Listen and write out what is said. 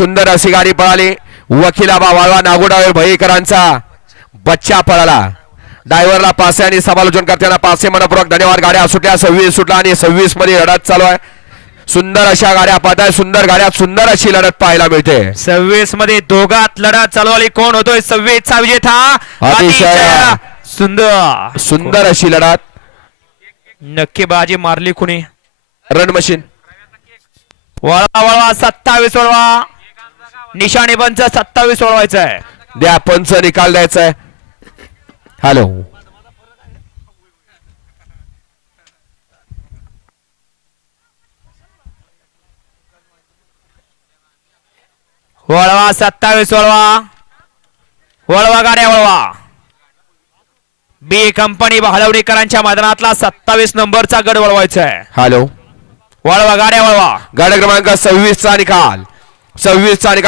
सुंदर अशी गाडी पळाली. वकिलाबा वाळवा नागोडावर भयेकरांचा बच्चा पळाला. ड्रायव्हरला पासे आणि समालोचन करताना पासे मनपूर्वक धन्यवाद. गाड्या सुटल्या सव्वीस सुटला आणि सव्वीसमध्ये लढत चालू आहे. सुंदर अशा गाड्या पाहत आहे सुंदर गाड्या सुंदर अशी लढत पाहायला मिळते. सव्वीसमध्ये दोघात लढत चालू आली. कोण होतोय? सव्वीस चा विजेता अतिशय. सुंदर. सुंदर अशी लढत. नक्की बाजी मारली कुणी? रन मशीन वळवा वळवा सत्तावीस वळवा. निशाणी पंच सत्तावीस वळवायचं आहे. द्या पंच निकाल द्यायचा आहे. हॅलो. वळवा सत्तावीस वळवा. वळवा गाड्या वळवा. बी कंपनी हलवणीकरांच्या मैदानातला सत्तावीस नंबरचा गड वळवायचा आहे. हॅलो. वळवा गाड्या वळवा. गाड्या क्रमांक सव्वीस चा निकाल. सव्वीस चा निकाल.